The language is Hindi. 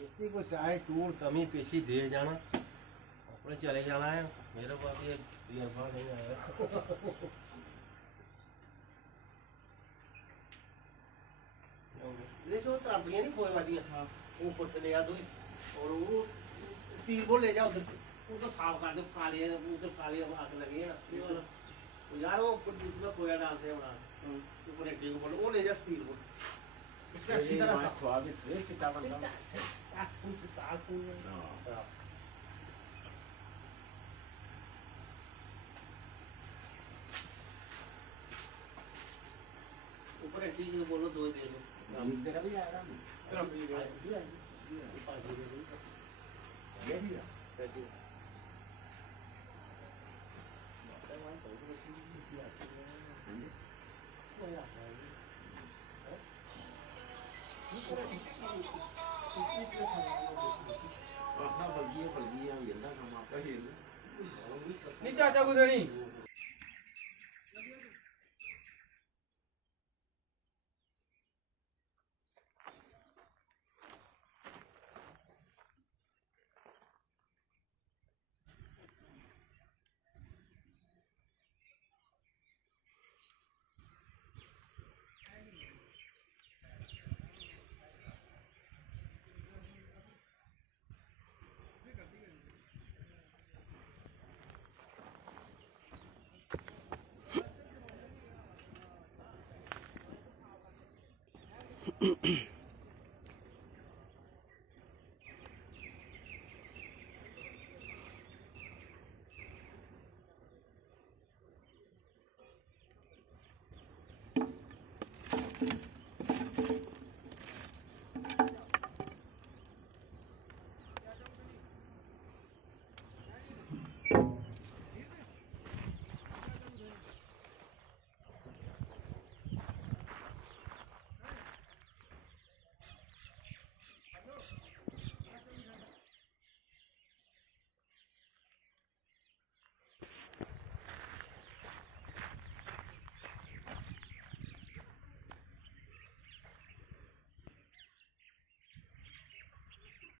इसी को चाहे टूल कमी पेशी दे जाना, अपने चले जाना है। मेरे पास ये तजर्बा नहीं आया। जैसे वो तरापियाँ नहीं खोए वाली, हाँ ऊपर से ले आ दो और वो स्टील को ले जाओ उधर से, वो तो साफ कर दो, काले उधर काले आग लगे हैं ये वाला। तो यार वो इसमें खोया डालते हैं बना ऊपर एक को बोलो वो ले जा स्टील को, उसका अच्छी तरह से स्वाद इसमें कितना बनता है। ऊपर एक चीज बोलो दो ही दे दो, तेरा भी आएगा तेरा भी आएगा पाँच दे दो ये भी है नहीं चाचा कुछ नहीं